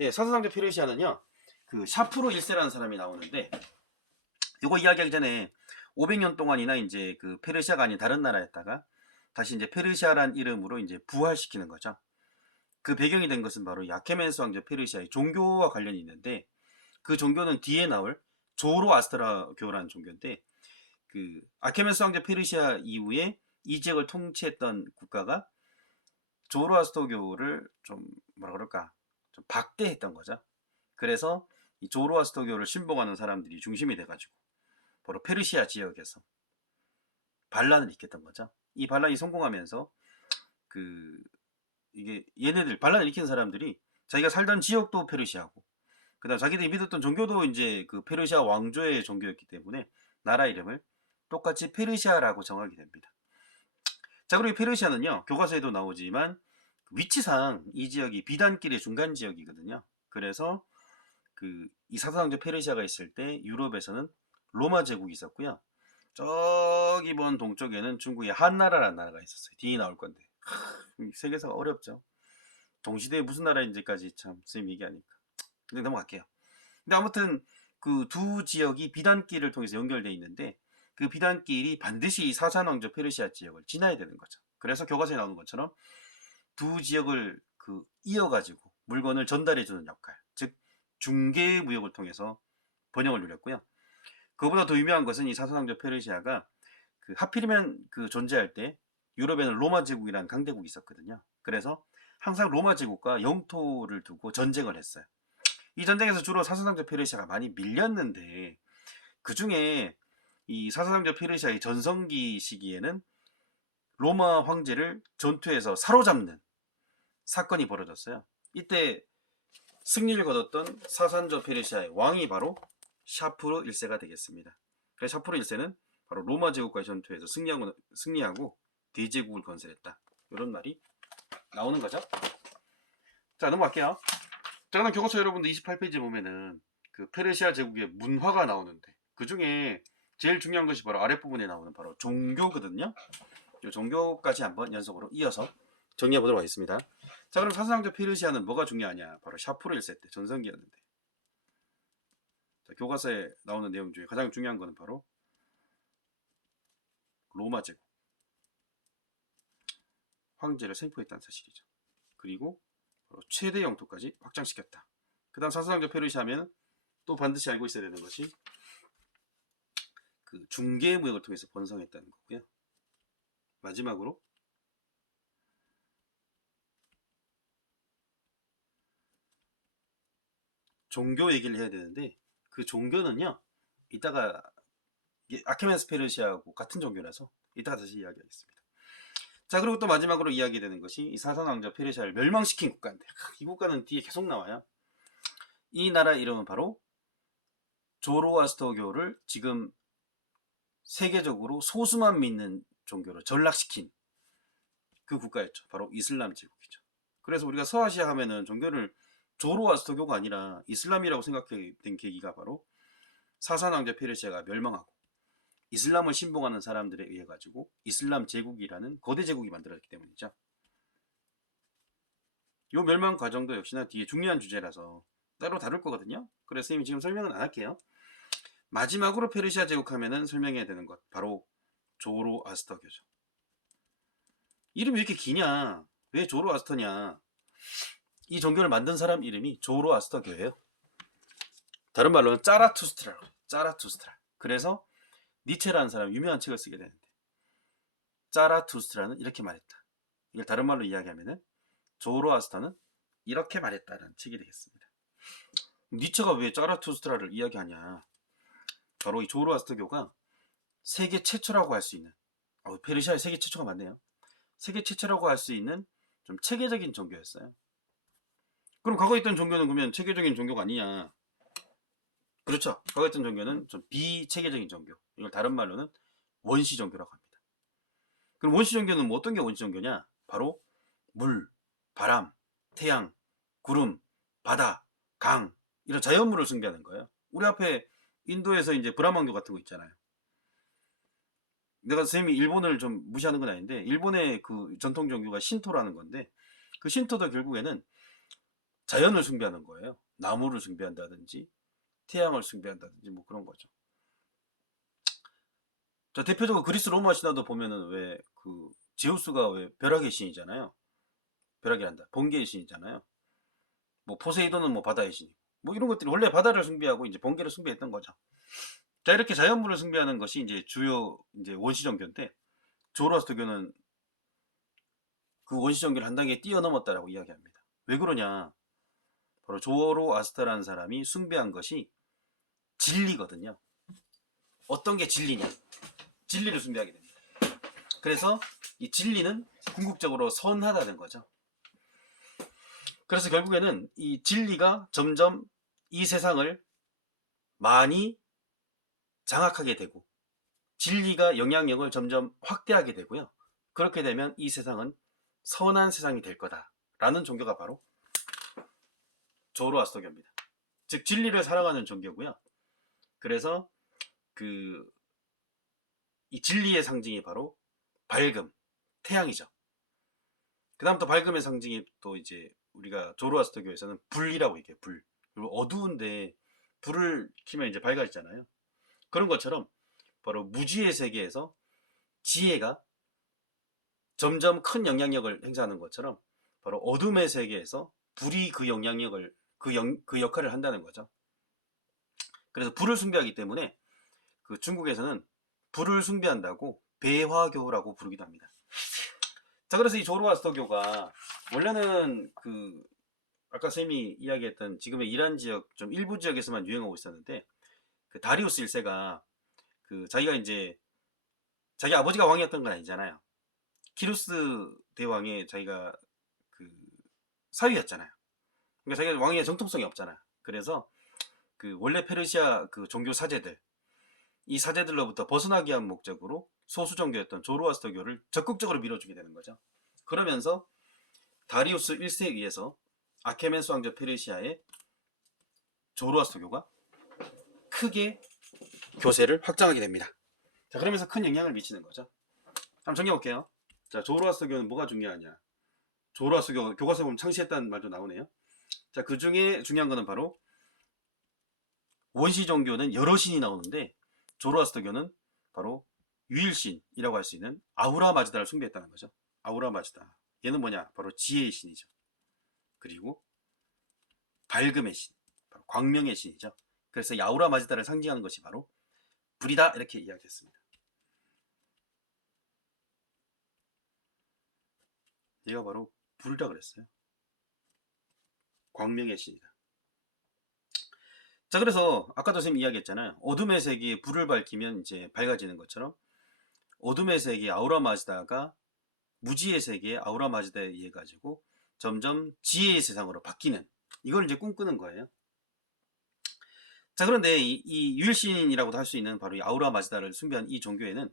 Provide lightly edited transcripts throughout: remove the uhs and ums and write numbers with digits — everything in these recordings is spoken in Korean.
예, 사사상조 페르시아는요, 그 샤프로 1세라는 사람이 나오는데, 이거 이야기하기 전에 500년 동안이나 이제 그 페르시아가 아닌 다른 나라였다가 다시 이제 페르시아란 이름으로 이제 부활시키는 거죠. 그 배경이 된 것은 바로 야케멘스 왕조 페르시아의 종교와 관련이 있는데, 그 종교는 뒤에 나올 조로아스트라교라는 종교인데, 그 아케멘스 왕조 페르시아 이후에 이 지역을 통치했던 국가가 조로아스터교를 좀 뭐라 그럴까, 좀 박대했던 거죠. 그래서 이 조로아스터교를 신봉하는 사람들이 중심이 돼가지고 바로 페르시아 지역에서 반란을 일으켰던 거죠. 이 반란이 성공하면서 그 이게 얘네들 반란을 일으킨 사람들이 자기가 살던 지역도 페르시아고, 그다음 자기들이 믿었던 종교도 이제 그 페르시아 왕조의 종교였기 때문에 나라 이름을 똑같이 페르시아라고 정하게 됩니다. 자, 그리고 페르시아는요, 교과서에도 나오지만 위치상 이 지역이 비단길의 중간 지역이거든요. 그래서 그 이 사사왕조 페르시아가 있을 때 유럽에서는 로마 제국이 있었고요. 저기 먼 동쪽에는 중국의 한나라라는 나라가 있었어요. 뒤에 나올 건데. 세계사가 어렵죠. 동시대에 무슨 나라인지까지 참 선생님 얘기하니까. 근데 넘어갈게요. 근데 아무튼 그 두 지역이 비단길을 통해서 연결되어 있는데, 그 비단길이 반드시 이 사산왕조 페르시아 지역을 지나야 되는 거죠. 그래서 교과서에 나오는 것처럼 두 지역을 그 이어가지고 물건을 전달해주는 역할, 즉 중개 무역을 통해서 번영을 누렸고요. 그보다 더 유명한 것은 이 사사왕조 페르시아가 그 하필이면 그 존재할 때 유럽에는 로마 제국이라는 강대국이 있었거든요. 그래서 항상 로마 제국과 영토를 두고 전쟁을 했어요. 이 전쟁에서 주로 사사왕조 페르시아가 많이 밀렸는데, 그 중에 이 사사왕조 페르시아의 전성기 시기에는 로마 황제를 전투에서 사로잡는 사건이 벌어졌어요. 이때 승리를 거뒀던 사산조 페르시아의 왕이 바로 샤프로 1세가 되겠습니다. 그래서 샤프로 1세는 바로 로마 제국과의 전투에서 승리하고 대제국을 건설했다, 이런 말이 나오는 거죠. 자, 넘어갈게요. 자, 그럼 교과서 여러분들 28페이지 보면은 그 페르시아 제국의 문화가 나오는데, 그 중에 제일 중요한 것이 바로 아랫부분에 나오는 바로 종교거든요. 이 종교까지 한번 연속으로 이어서 정리해 보도록 하겠습니다. 자, 그럼 사사왕조 페르시아는 뭐가 중요하냐? 바로 샤프로 1세 때 전성기였는데, 자, 교과서에 나오는 내용 중에 가장 중요한 것은 바로 로마 제국 황제를 생포했다는 사실이죠. 그리고 바로 최대 영토까지 확장시켰다. 그 다음 사사왕조 페르시아면 또 반드시 알고 있어야 되는 것이 그 중개 무역을 통해서 번성했다는 거고요. 마지막으로 종교 얘기를 해야 되는데, 그 종교는요, 이따가 아케멘스 페르시아하고 같은 종교라서 이따가 다시 이야기하겠습니다. 자, 그리고 또 마지막으로 이야기되는 것이 이 사산왕조 페르시아를 멸망시킨 국가인데, 이 국가는 뒤에 계속 나와요. 이 나라 이름은 바로 조로아스터교를 지금 세계적으로 소수만 믿는 종교로 전락시킨 그 국가였죠. 바로 이슬람 제국이죠. 그래서 우리가 서아시아 하면은 종교를 조로아스터교가 아니라 이슬람이라고 생각하게 된 계기가 바로 사산왕조 페르시아가 멸망하고 이슬람을 신봉하는 사람들에 의해 가지고 이슬람 제국이라는 거대 제국이 만들어졌기 때문이죠. 이 멸망 과정도 역시나 뒤에 중요한 주제라서 따로 다룰 거거든요. 그래서 선생님이 지금 설명은 안 할게요. 마지막으로 페르시아 제국하면은 설명해야 되는 것, 바로 조로아스터교죠. 이름이 왜 이렇게 기냐? 왜 조로아스터냐? 이 종교를 만든 사람 이름이 조로아스터교예요. 다른 말로는 짜라투스트라고. 짜라투스트라. 그래서 니체라는 사람이 유명한 책을 쓰게 되는데, 짜라투스트라는 이렇게 말했다. 이걸 다른 말로 이야기하면은 조로아스터는 이렇게 말했다는 책이 되겠습니다. 니체가 왜 짜라투스트라를 이야기하냐? 바로 이 조로아스터교가 세계 최초라고 할 수 있는, 페르시아의 세계 최초가 맞네요. 세계 최초라고 할 수 있는 좀 체계적인 종교였어요. 그럼 과거에 있던 종교는 그러면 체계적인 종교가 아니냐? 그렇죠. 과거에 있던 종교는 좀 비체계적인 종교. 이걸 다른 말로는 원시 종교라고 합니다. 그럼 원시 종교는 뭐 어떤 게 원시 종교냐? 바로 물, 바람, 태양, 구름, 바다, 강, 이런 자연물을 숭배하는 거예요. 우리 앞에 인도에서 이제 브라만교 같은 거 있잖아요. 내가 선생님이 일본을 좀 무시하는 건 아닌데, 일본의 그 전통 종교가 신토라는 건데, 그 신토도 결국에는 자연을 숭배하는 거예요. 나무를 숭배한다든지 태양을 숭배한다든지 뭐 그런 거죠. 자, 대표적으로 그리스 로마 신화도 보면은 왜 그 제우스가 왜 벼락의 신이잖아요. 벼락이란다. 번개의 신이잖아요. 뭐 포세이돈은 뭐 바다의 신. 뭐 이런 것들이 원래 바다를 숭배하고 이제 번개를 숭배했던 거죠. 자, 이렇게 자연물을 숭배하는 것이 이제 주요 이제 원시 종교인데 조로아스터교는 그 원시 종교를 한 단계 뛰어넘었다라고 이야기합니다. 왜 그러냐? 바로 조로아스터라는 사람이 숭배한 것이 진리거든요. 어떤 게 진리냐? 진리를 숭배하게 됩니다. 그래서 이 진리는 궁극적으로 선하다는 거죠. 그래서 결국에는 이 진리가 점점 이 세상을 많이 장악하게 되고 진리가 영향력을 점점 확대하게 되고요. 그렇게 되면 이 세상은 선한 세상이 될 거다라는 종교가 바로 조로아스터교입니다. 즉 진리를 사랑하는 종교고요. 그래서 그 이 진리의 상징이 바로 밝음, 태양이죠. 그 다음 또 밝음의 상징이 또 이제 우리가 조로아스터교에서는 불이라고 얘기해요. 불. 그리고 어두운데 불을 켜면 이제 밝아지잖아요. 그런 것처럼 바로 무지의 세계에서 지혜가 점점 큰 영향력을 행사하는 것처럼 바로 어둠의 세계에서 불이 그 영향력을 그 역할을 한다는 거죠. 그래서 불을 숭배하기 때문에 그 중국에서는 불을 숭배한다고 배화교라고 부르기도 합니다. 자, 그래서 이 조로아스터교가 원래는 그 아까 쌤이 이야기했던 지금의 이란 지역 좀 일부 지역에서만 유행하고 있었는데 그 다리우스 1세가 그 자기가 이제 자기 아버지가 왕이었던 건 아니잖아요. 키루스 대왕의 자기가 그 사위였잖아요. 그러니까 자기가 왕위의 정통성이 없잖아요. 그래서 그 원래 페르시아 그 종교 사제들 이 사제들로부터 벗어나기 위한 목적으로 소수 종교였던 조로아스터교를 적극적으로 밀어주게 되는 거죠. 그러면서 다리우스 1세에 의해서 아케멘스 왕조 페르시아의 조로아스터교가 크게 교세를 확장하게 됩니다. 자, 그러면서 큰 영향을 미치는 거죠. 한번 정리해볼게요. 자, 조로아스터교는 뭐가 중요하냐? 조로아스터교 교과서에 보면 창시했다는 말도 나오네요. 자, 그 중에 중요한 거는 바로 원시 종교는 여러 신이 나오는데 조로아스터교는 바로 유일신이라고 할 수 있는 아우라 마즈다를 숭배했다는 거죠. 아우라 마즈다. 얘는 뭐냐? 바로 지혜의 신이죠. 그리고 밝음의 신, 바로 광명의 신이죠. 그래서 이 아우라 마즈다를 상징하는 것이 바로 불이다 이렇게 이야기했습니다. 얘가 바로 불이라 그랬어요. 광명의 신이다. 자, 그래서 아까도 선생님 이야기했잖아요. 어둠의 세계에 불을 밝히면 이제 밝아지는 것처럼 어둠의 세계 아우라 마즈다가 무지의 세계에 아우라 마즈다에 의해 가지고 점점 지혜의 세상으로 바뀌는 이걸 이제 꿈꾸는 거예요. 자, 그런데 이 유일신이라고도 할 수 있는 바로 이 아우라 마즈다를 숭배한 이 종교에는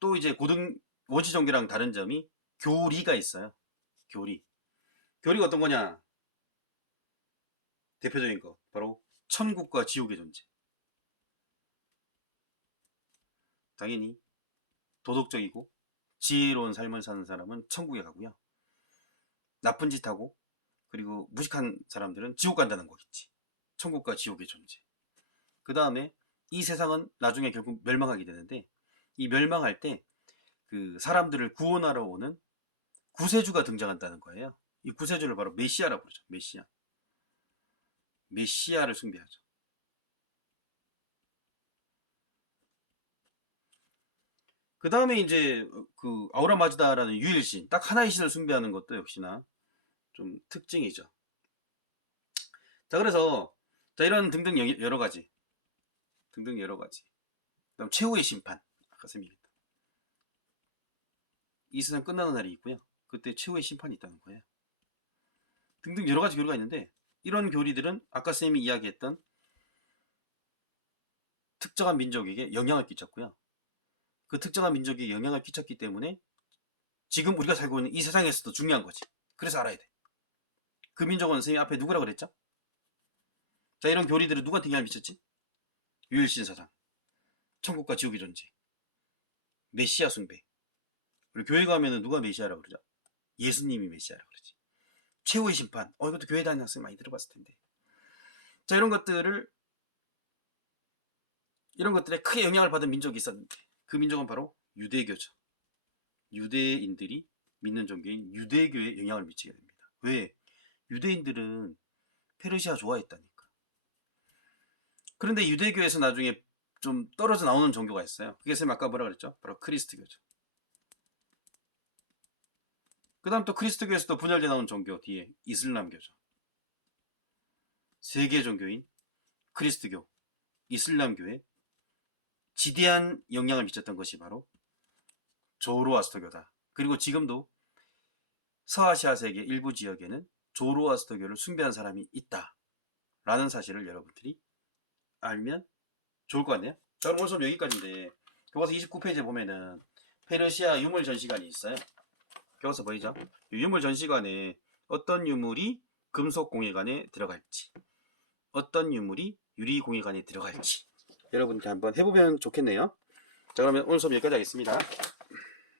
또 이제 고등 원시 종교랑 다른 점이 교리가 있어요. 교리. 교리가 어떤 거냐? 대표적인 거 바로 천국과 지옥의 존재. 당연히 도덕적이고 지혜로운 삶을 사는 사람은 천국에 가고요. 나쁜 짓 하고 그리고 무식한 사람들은 지옥 간다는 거겠지. 천국과 지옥의 존재. 그 다음에 이 세상은 나중에 결국 멸망하게 되는데 이 멸망할 때 그 사람들을 구원하러 오는 구세주가 등장한다는 거예요. 이 구세주를 바로 메시아라고 부르죠. 메시아. 메시아를 숭배하죠. 그 다음에 이제 그 아우라 마즈다라는 유일신, 딱 하나의 신을 숭배하는 것도 역시나 좀 특징이죠. 자, 그래서 자, 이런 등등 여러 가지, 등등 여러 가지. 그다음 최후의 심판, 아까 쌤이 얘기했다. 이 세상 끝나는 날이 있고요. 그때 최후의 심판이 있다는 거예요. 등등 여러 가지 교리가 있는데 이런 교리들은 아까 쌤이 이야기했던 특정한 민족에게 영향을 끼쳤고요. 그 특정한 민족에게 영향을 끼쳤기 때문에 지금 우리가 살고 있는 이 세상에서도 중요한 거지. 그래서 알아야 돼. 그 민족은 쌤이 앞에 누구라고 그랬죠? 자, 이런 교리들은 누구한테 영향을 미쳤지? 유일신 사상, 천국과 지옥의 존재, 메시아 숭배. 우리 교회 가면은 누가 메시아라고 그러죠? 예수님이 메시아라고 그러지. 최후의 심판. 이것도 교회 다니는 학생 많이 들어봤을 텐데. 자, 이런 것들에 크게 영향을 받은 민족이 있었는데, 그 민족은 바로 유대교죠. 유대인들이 믿는 종교인 유대교에 영향을 미치게 됩니다. 왜? 유대인들은 페르시아 좋아했다니까. 그런데 유대교에서 나중에 좀 떨어져 나오는 종교가 있어요. 그게 선생님 아까 뭐라 그랬죠? 바로 크리스트교죠. 그 다음 또 크리스트교에서도 분열돼 나온 종교 뒤에 이슬람교죠. 세계 종교인 크리스트교, 이슬람교에 지대한 영향을 미쳤던 것이 바로 조로아스터교다. 그리고 지금도 서아시아 세계 일부 지역에는 조로아스터교를 숭배한 사람이 있다 라는 사실을 여러분들이 알면 좋을 것 같네요. 자, 그럼 오늘 수업 여기까지인데 교과서 29페이지에 보면은 페르시아 유물 전시관이 있어요. 교과서 보이죠? 유물 전시관에 어떤 유물이 금속 공예관에 들어갈지, 어떤 유물이 유리 공예관에 들어갈지 여러분들 한번 해보면 좋겠네요. 자, 그러면 오늘 수업 여기까지 하겠습니다.